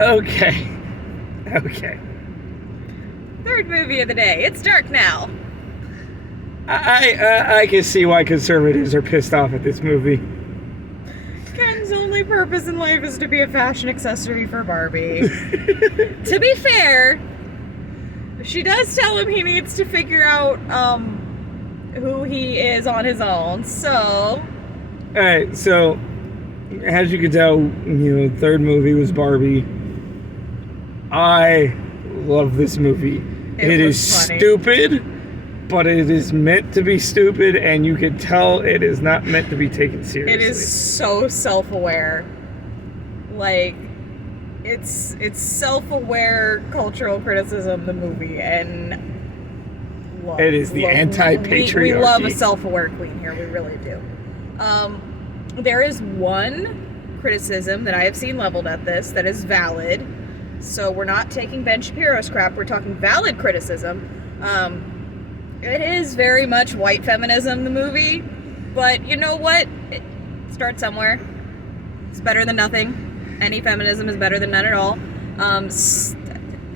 Okay. Okay. Third movie of the day. It's dark now. I can see why conservatives are pissed off at this movie. Ken's only purpose in life is to be a fashion accessory for Barbie. To be fair, she does tell him he needs to figure out who he is on his own. So, Alright, so as you can tell, third movie was Barbie. I love this movie. It is funny. stupid, but it is meant to be stupid, and you can tell it is not meant to be taken seriously. It is so self-aware. Like, it's self-aware cultural criticism, the movie, and it is the anti-patriarchy. We love a self-aware queen here, we really do. There is one criticism that I have seen leveled at this that is valid. So we're not taking Ben Shapiro's crap, we're talking valid criticism. It is very much white feminism, the movie, but you know what? It starts somewhere. It's better than nothing. Any feminism is better than none at all.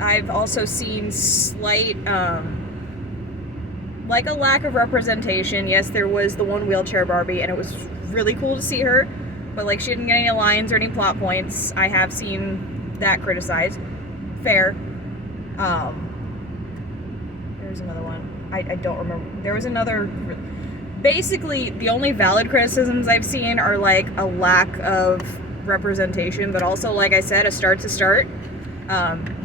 I've also seen slight, like a lack of representation. Yes, there was the one wheelchair Barbie, and it was really cool to see her, but like she didn't get any lines or any plot points. I have seen that criticized. Fair. There's another one. I don't remember. There was another. Basically, the only valid criticisms I've seen are like a lack of representation, but also, like I said, a start to start.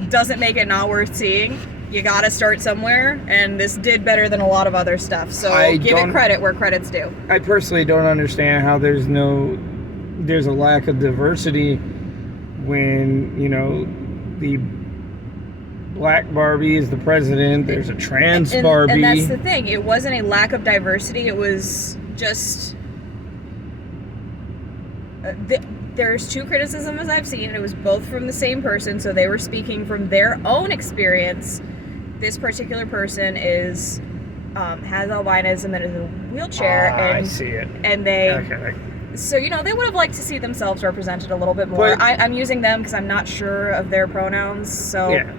Doesn't make it not worth seeing. You gotta start somewhere, and this did better than a lot of other stuff. So give it credit where credit's due. I personally don't understand how there's a lack of diversity when, the black Barbie is the president, there's a trans Barbie. And that's the thing. It wasn't a lack of diversity. It was just... there's two criticisms I've seen, and it was both from the same person, so they were speaking from their own experience. This particular person has albinism and is in a wheelchair. And I see it. And they... Okay. So, they would have liked to see themselves represented a little bit more. I'm using them because I'm not sure of their pronouns, so yeah.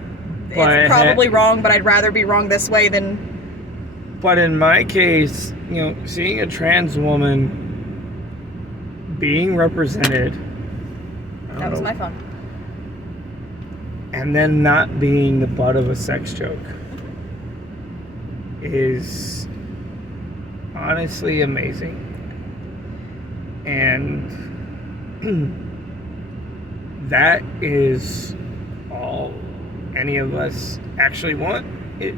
It's probably wrong, but I'd rather be wrong this way than... But in my case, seeing a trans woman being represented... That was my fun. And then not being the butt of a sex joke is honestly amazing. And that is all any of us actually want. It,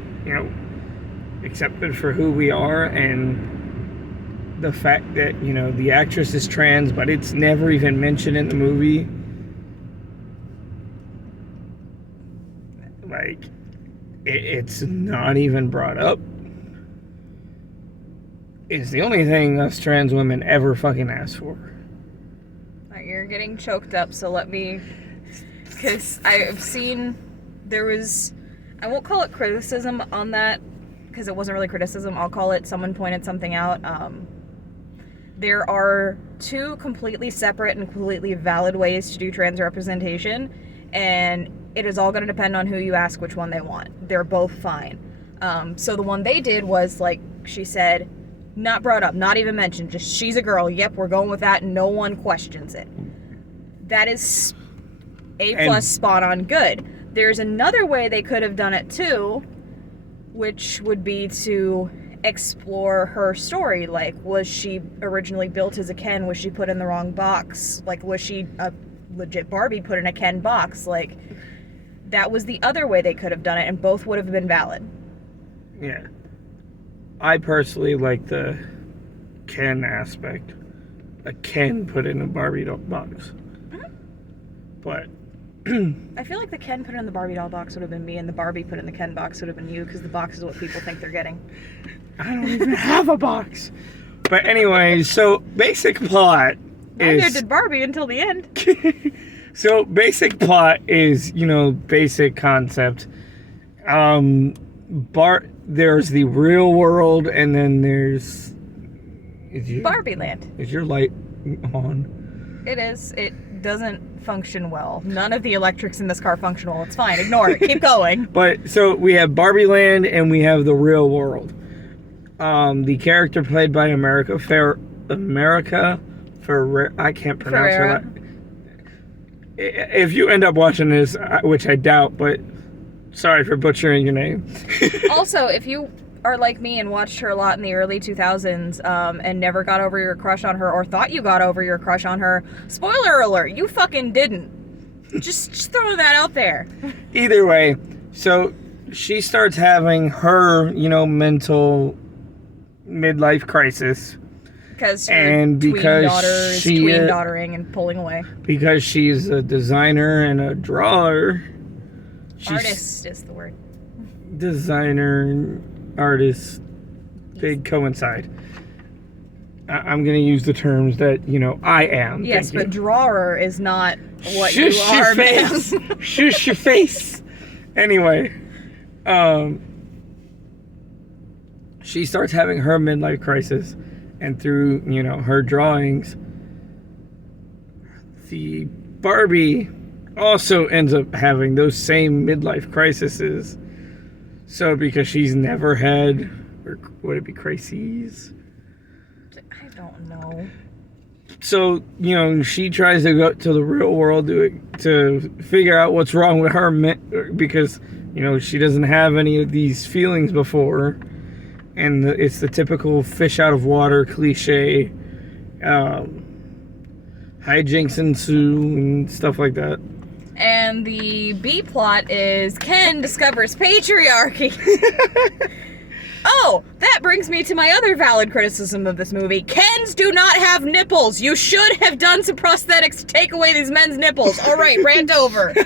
accepted for who we are, and the fact that, the actress is trans, but it's never even mentioned in the movie. Like, it's not even brought up. Is the only thing us trans women ever fucking ask for. You're getting choked up, so let me... Because I've seen... There was... I won't call it criticism on that, because it wasn't really criticism. I'll call it someone pointed something out. There are two completely separate and completely valid ways to do trans representation, and it is all going to depend on who you ask which one they want. They're both fine. So the one they did was, like she said... Not brought up, not even mentioned, just she's a girl, yep, we're going with that, no one questions it. That is A+ spot on good. There's another way they could have done it too, which would be to explore her story. Like, was she originally built as a Ken? Was she put in the wrong box? Like, was she a legit Barbie put in a Ken box? Like, that was the other way they could have done it, and both would have been valid. Yeah. I personally like the Ken aspect. A Ken put in a Barbie doll box. Mm-hmm. But... I feel like the Ken put in the Barbie doll box would have been me, and the Barbie put in the Ken box would have been you, because the box is what people think they're getting. I don't even have a box. But anyway, so basic plot is... Neither did Barbie until the end. So basic plot is, basic concept. There's the real world, and then there's... Barbie Land. Is your light on? It is. doesn't function well. None of the electrics in this car function well. It's fine. Ignore it. Keep going. But so we have Barbie Land and we have the real world. The character played by America Ferrera, I can't pronounce her last. If you end up watching this, which I doubt, but sorry for butchering your name. Also, if you are like me and watched her a lot in the early 2000s and never got over your crush on her or thought you got over your crush on her, spoiler alert, you fucking didn't. Just throwing that out there. Either way, so she starts having her, mental midlife crisis. Because she tween-daughtering and pulling away. Because she's a designer and a drawer. Artist is the word. Designer, artist, they coincide. I'm going to use the terms that, I am. Yes, but drawer is not what Shush you are, man. Shush your face. Anyway, she starts having her midlife crisis. And through, her drawings, the Barbie also ends up having those same midlife crises. So because she's never had, or would it be crises? I don't know. So, she tries to go to the real world to figure out what's wrong with her because, she doesn't have any of these feelings before. And it's the typical fish out of water cliche. Hijinks ensue and stuff like that. And the B plot is Ken discovers patriarchy. Oh, that brings me to my other valid criticism of this movie. Kens do not have nipples. You should have done some prosthetics to take away these men's nipples. All right, rant over. What?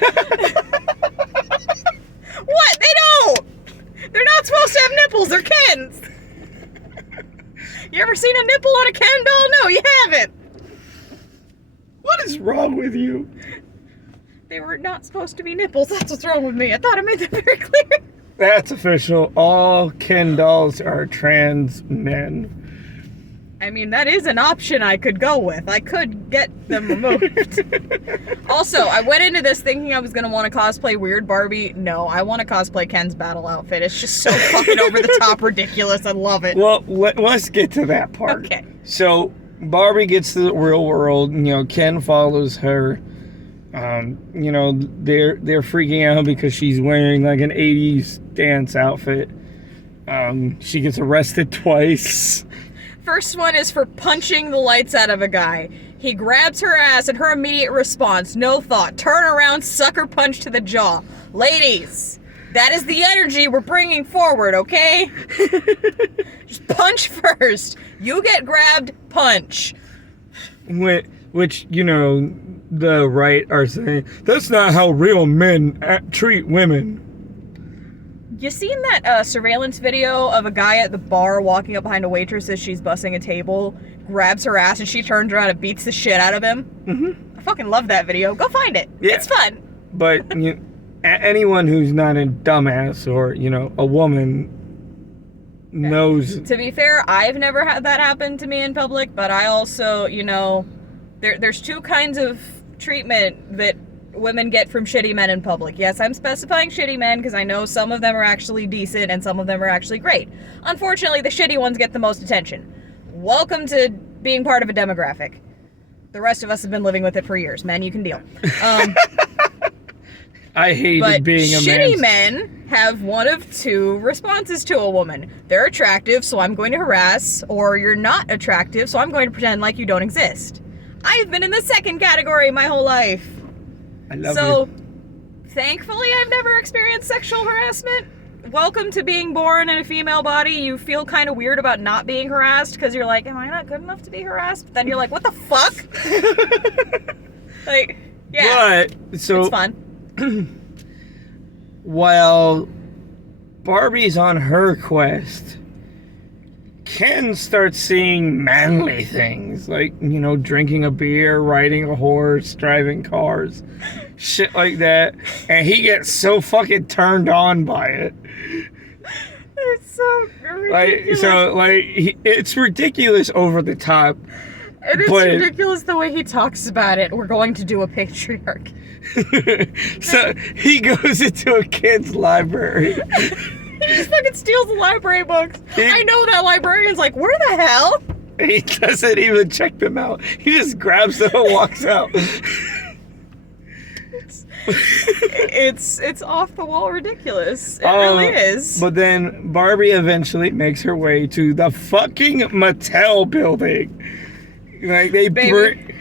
They don't. They're not supposed to have nipples. They're Kens. You ever seen a nipple on a Ken doll? No, you haven't. What is wrong with you? They were not supposed to be nipples. That's what's wrong with me. I thought I made that very clear. That's official. All Ken dolls are trans men. I mean, that is an option I could go with. I could get them removed. Also, I went into this thinking I was going to want to cosplay Weird Barbie. No, I want to cosplay Ken's battle outfit. It's just so fucking over the top ridiculous. I love it. Well, let's get to that part. Okay. So, Barbie gets to the real world. Ken follows her. They're freaking out because she's wearing like an 80s dance outfit. She gets arrested twice. First one is for punching the lights out of a guy. He grabs her ass and her immediate response, no thought, turn around, sucker punch to the jaw. Ladies, that is the energy we're bringing forward, okay? Just punch first. You get grabbed, punch. Which, the right are saying, that's not how real men treat women. You seen that surveillance video of a guy at the bar walking up behind a waitress as she's bussing a table, grabs her ass, and she turns around and beats the shit out of him? Mm-hmm. I fucking love that video. Go find it. Yeah. It's fun. But anyone who's not a dumbass or, a woman knows. To be fair, I've never had that happen to me in public, but I also, there's two kinds of treatment that women get from shitty men in public. Yes, I'm specifying shitty men because I know some of them are actually decent and some of them are actually great. Unfortunately, the shitty ones get the most attention. Welcome to being part of a demographic. The rest of us have been living with it for years. Men, you can deal. I hated being a man. Shitty men have one of two responses to a woman. They're attractive, so I'm going to harass, or you're not attractive, so I'm going to pretend like you don't exist. I've been in the second category my whole life. I love so, you. Thankfully, I've never experienced sexual harassment. Welcome to being born in a female body. You feel kind of weird about not being harassed because you're like, am I not good enough to be harassed? But then you're like, what the fuck? Like, yeah. But, so, it's fun. While Barbie's on her quest, Ken starts seeing manly things, like, drinking a beer, riding a horse, driving cars, shit like that, and he gets so fucking turned on by it. It's so ridiculous. It's ridiculous over the top. And it's But- ridiculous the way he talks about it. We're going to do a patriarchy. So he goes into a kid's library. He just fucking steals the library books. I know that librarian's like, where the hell? He doesn't even check them out. He just grabs them and walks out. It's off the wall ridiculous. It really is. But then Barbie eventually makes her way to the fucking Mattel building. Like they Baby.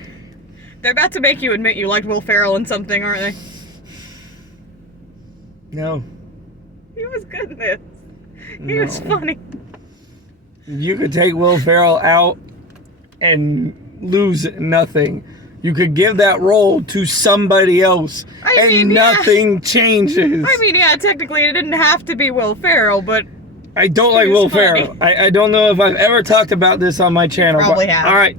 They're about to make you admit you liked Will Ferrell in something, aren't they? No. He was good in this. He was funny. You could take Will Ferrell out and lose nothing. You could give that role to somebody else nothing changes. I mean, yeah, technically it didn't have to be Will Ferrell, but I don't like Will Ferrell. I don't know if I've ever talked about this on my channel. Probably have. All right.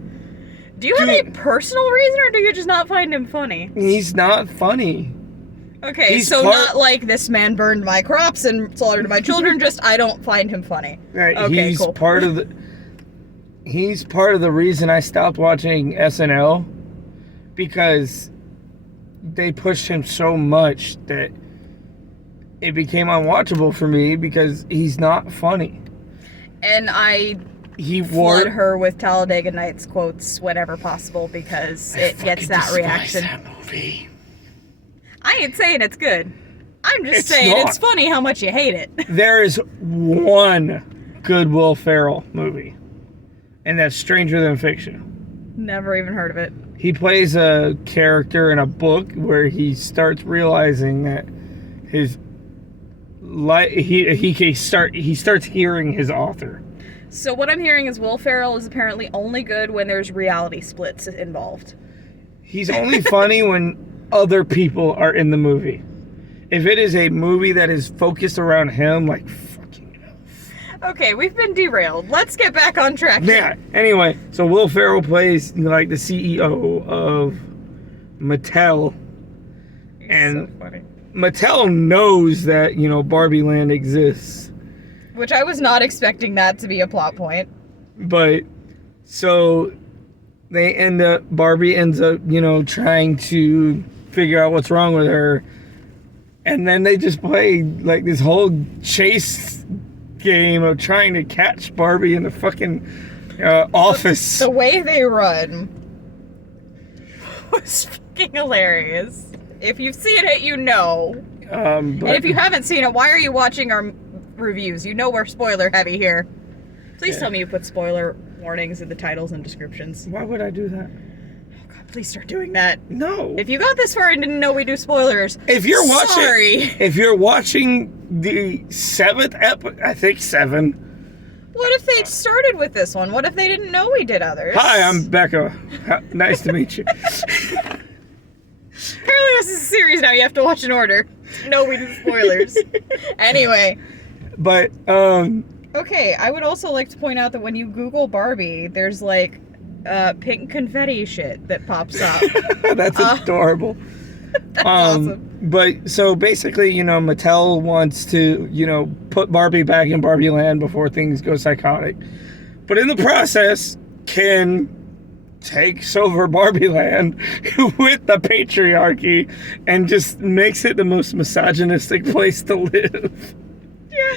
Do you have a personal reason, or do you just not find him funny? He's not funny. Okay, so not like this man burned my crops and slaughtered my children, just I don't find him funny. Right, okay, he's cool. He's part of the reason I stopped watching SNL, because they pushed him so much that it became unwatchable for me because he's not funny. And I flood her with Talladega Nights quotes whenever possible because it gets that reaction. That movie. I ain't saying it's good. I'm just It's saying not. it's funny how much you hate it. There is one good Will Ferrell movie, and that's Stranger Than Fiction. Never even heard of it. He plays a character in a book where he starts realizing that his he starts hearing his author. So what I'm hearing is Will Ferrell is apparently only good when there's reality splits involved. He's only funny when other people are in the movie. If it is a movie that is focused around him, like fucking hell. Okay, we've been derailed. Let's get back on track. Yeah. Anyway, so Will Ferrell plays like the CEO of Mattel, and so funny. Mattel knows that Barbie Land exists. Which I was not expecting that to be a plot point. But so Barbie ends up, trying to figure out what's wrong with her. And then they just play like this whole chase game of trying to catch Barbie in the fucking office. The way they run was fucking hilarious. If you've seen it, you know. And if you haven't seen it, why are you watching our reviews? You know we're spoiler heavy here. Please tell me you put spoiler warnings in the titles and descriptions. Why would I do that? Oh God, please start doing that. No. If you got this far and didn't know we do spoilers, If you're watching, sorry. If you're watching the 7th episode, I think 7. What if they started with this one? What if they didn't know we did others? Hi, I'm Becca. Nice to meet you. Apparently this is a series now. You have to watch in order. No, we do spoilers. Anyway. But, Okay, I would also like to point out that when you Google Barbie, there's like pink confetti shit that pops up. that's adorable. That's awesome. But so basically, Mattel wants to, put Barbie back in Barbie Land before things go psychotic. But in the process, Ken takes over Barbie Land with the patriarchy and just makes it the most misogynistic place to live. Yeah.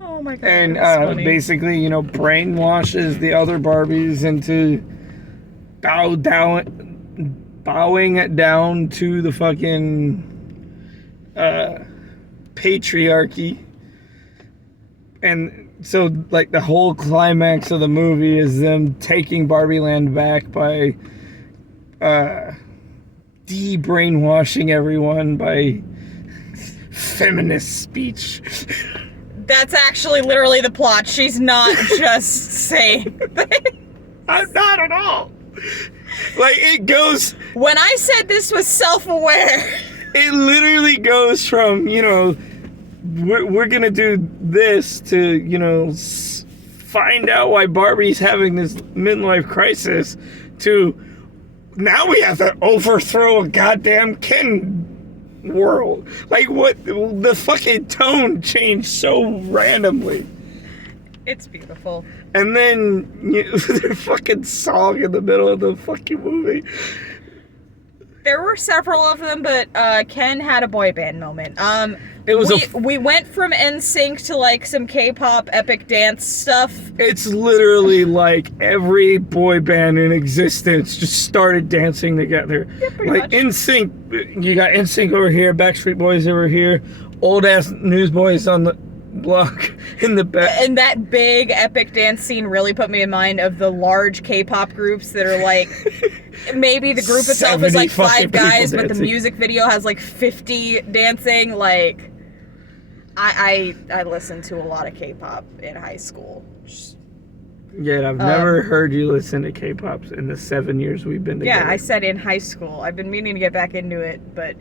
Oh my God. And that's funny. basically, brainwashes the other Barbies into bowing down to the fucking patriarchy. And so, like, the whole climax of the movie is them taking Barbie Land back by de-brainwashing everyone by feminist speech. That's actually literally the plot. She's not just saying I'm not at all. Like, it goes... When I said this was self-aware... It literally goes from, we're gonna do this to, find out why Barbie's having this midlife crisis to now we have to overthrow a goddamn Ken world. Like, what? The fucking tone changed so randomly. It's beautiful. And then their fucking song in the middle of the fucking movie. There were several of them, but Ken had a boy band moment. It was we went from NSYNC to like some K-pop epic dance stuff. It's literally like every boy band in existence just started dancing together. Yeah, pretty like much. NSYNC, you got NSYNC over here, Backstreet Boys over here, old ass Newsboys on the block in the back. And that big epic dance scene really put me in mind of the large K-pop groups that are like, maybe the group itself is like 5 guys, but the music video has like 50 dancing. Like, I listened to a lot of K-pop in high school. Yet I've never heard you listen to K-pop in the 7 years we've been together. Yeah, I said in high school. I've been meaning to get back into it, but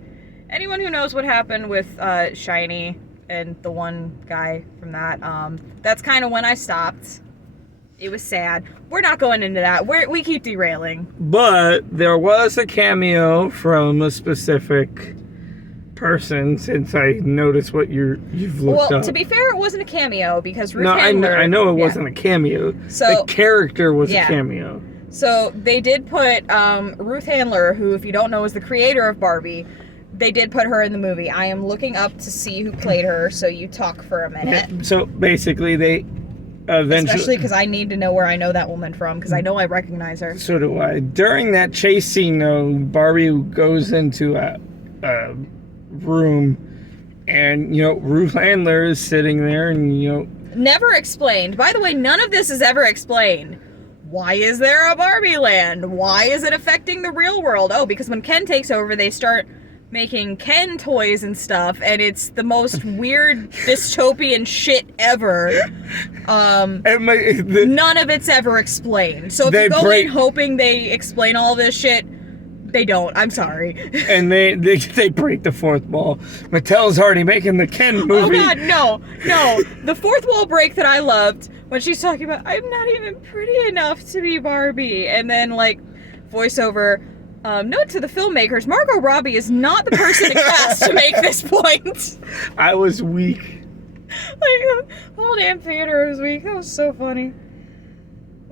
anyone who knows what happened with SHINee and the one guy from that, that's kind of when I stopped. It was sad. We're not going into that. We keep derailing. But there was a cameo from a specific person, since I noticed what you've looked up. Well, to be fair, it wasn't a cameo because Ruth No, Handler... I know it wasn't a cameo. So, the character was a cameo. So they did put Ruth Handler, who, if you don't know, is the creator of Barbie. They did put her in the movie. I am looking up to see who played her, so you talk for a minute. So basically, they eventually... Especially because I need to know where I know that woman from, because I know I recognize her. So do I. During that chase scene, though, Barbie goes into a room, and, Ruth Handler is sitting there, and, Never explained. By the way, none of this is ever explained. Why is there a Barbie land? Why is it affecting the real world? Oh, because when Ken takes over, they start making Ken toys and stuff, and it's the most weird dystopian shit ever. None of it's ever explained. So if you go in hoping they explain all this shit, they don't. I'm sorry. And they break the fourth wall. Mattel's already making the Ken movie. Oh god, no. The fourth wall break that I loved, when she's talking about, I'm not even pretty enough to be Barbie, and then like voiceover, note to the filmmakers, Margot Robbie is not the person to cast to make this point. I was weak. Like, the whole damn theater was weak. That was so funny.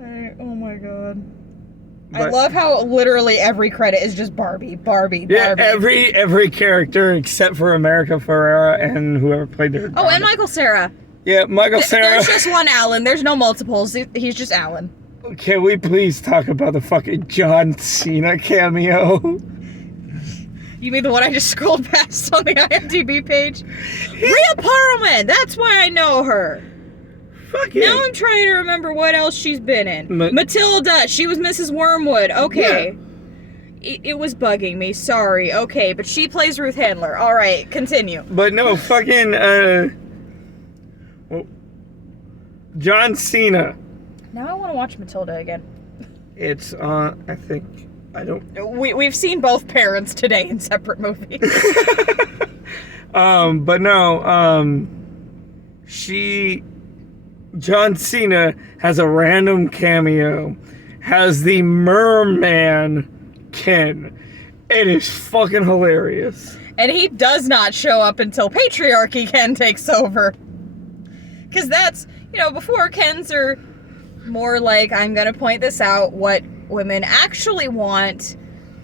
Oh my god. But I love how literally every credit is just Barbie. Yeah, every character except for America Ferrera and whoever played their... Oh, and Michael Cera. Yeah, Michael Cera. There's just one Alan. There's no multiples. He's just Alan. Can we please talk about the fucking John Cena cameo? You mean the one I just scrolled past on the IMDb page? Rhea Perlman! That's why I know her. Fuck it. Now I'm trying to remember what else she's been in. Matilda. She was Mrs. Wormwood. Okay. Yeah. It was bugging me. Sorry. Okay, but she plays Ruth Handler. All right, continue. But no, fucking, John Cena. Now I want to watch Matilda again. It's on, I think, I don't... We've seen both parents today in separate movies. But no, John Cena has a random cameo, has the merman Ken. It is fucking hilarious. And he does not show up until Patriarchy Ken takes over. Because that's, before Kens are more like, I'm gonna point this out, what women actually want.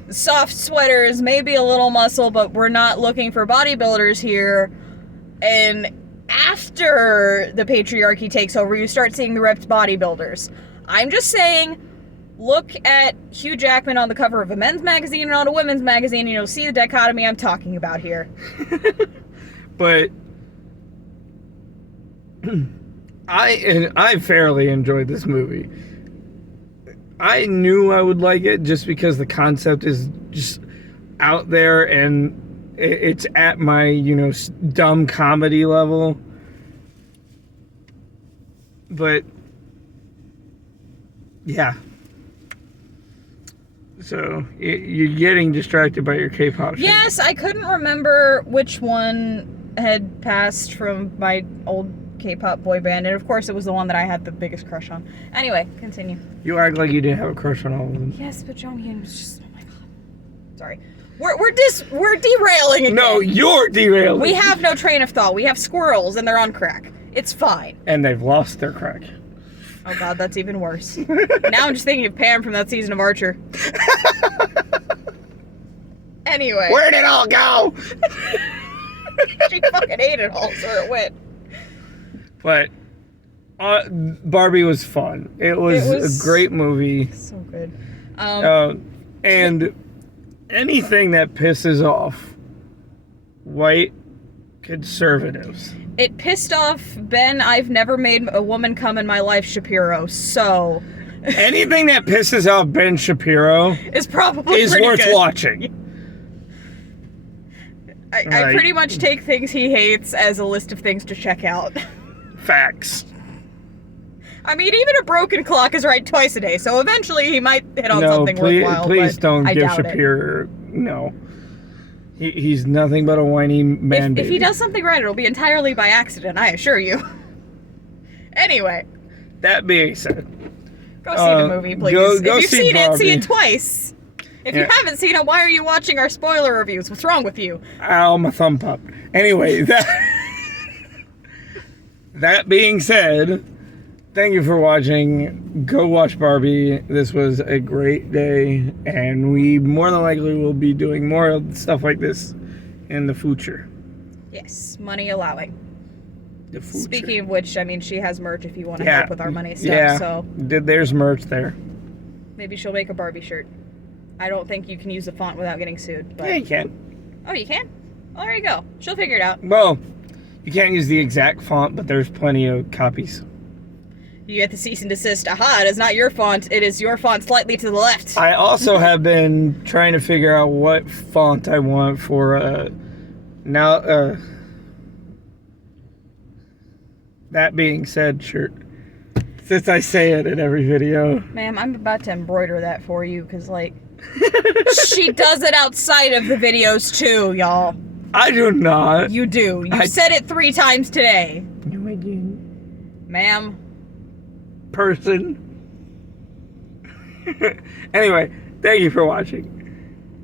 Soft sweaters, maybe a little muscle, but we're not looking for bodybuilders here. And after the patriarchy takes over, you start seeing the ripped bodybuilders. I'm just saying, look at Hugh Jackman on the cover of a men's magazine and on a women's magazine, and you'll see the dichotomy I'm talking about here. But I fairly enjoyed this movie. I knew I would like it just because the concept is just out there and it's at my, dumb comedy level. But, yeah. So, you're getting distracted by your K-pop shit. Yes, I couldn't remember which one had passed from my old K-pop boy band, and of course it was the one that I had the biggest crush on. Anyway, continue. You act like you didn't have a crush on all of them. Yes, but Jonghyun was just, oh my god. Sorry. We're derailing again. No, you're derailing. We have no train of thought. We have squirrels and they're on crack. It's fine. And they've lost their crack. Oh god, that's even worse. Now I'm just thinking of Pam from that season of Archer. Anyway. Where'd it all go? She fucking ate it all, so it went. But Barbie was fun. It was a great movie. So good. And anything that pisses off white conservatives. It pissed off Ben. I've never made a woman come in my life, Shapiro. So anything that pisses off Ben Shapiro is probably is pretty worth good. watching. I pretty much take things he hates as a list of things to check out. Facts. I mean, even a broken clock is right twice a day, so eventually he might hit on something worthwhile. Please but don't I give doubt Shapiro. No. He's nothing but a whiny man. If he does something right, it'll be entirely by accident, I assure you. Anyway. That being said. Go see the movie, please. Go if you've see seen Barbie. it, see it twice. If you haven't seen it, why are you watching our spoiler reviews? What's wrong with you? Ow, my thumb popped. Anyway, that being said, thank you for watching. Go watch Barbie. This was a great day, and we more than likely will be doing more of stuff like this in the future. Yes, money allowing. The future. Speaking of which, I mean, she has merch if you want to help with our money stuff, Yeah, so there's merch there. maybe she'll make a Barbie shirt. I don't think you can use the font without getting sued. But... Yeah, you can. Oh, you can? Well, there you go. She'll figure it out. Well, you can't use the exact font, but there's plenty of copies. You get the cease and desist. Aha, it is not your font. It is your font slightly to the left. I also have been trying to figure out what font I want for that being said, shirt. Since I say it in every video. Ma'am, I'm about to embroider that for you, because, like, she does it outside of the videos, too, y'all. I do not. You do. You said it 3 times today. No, I didn't. Ma'am. Person. Anyway, thank you for watching.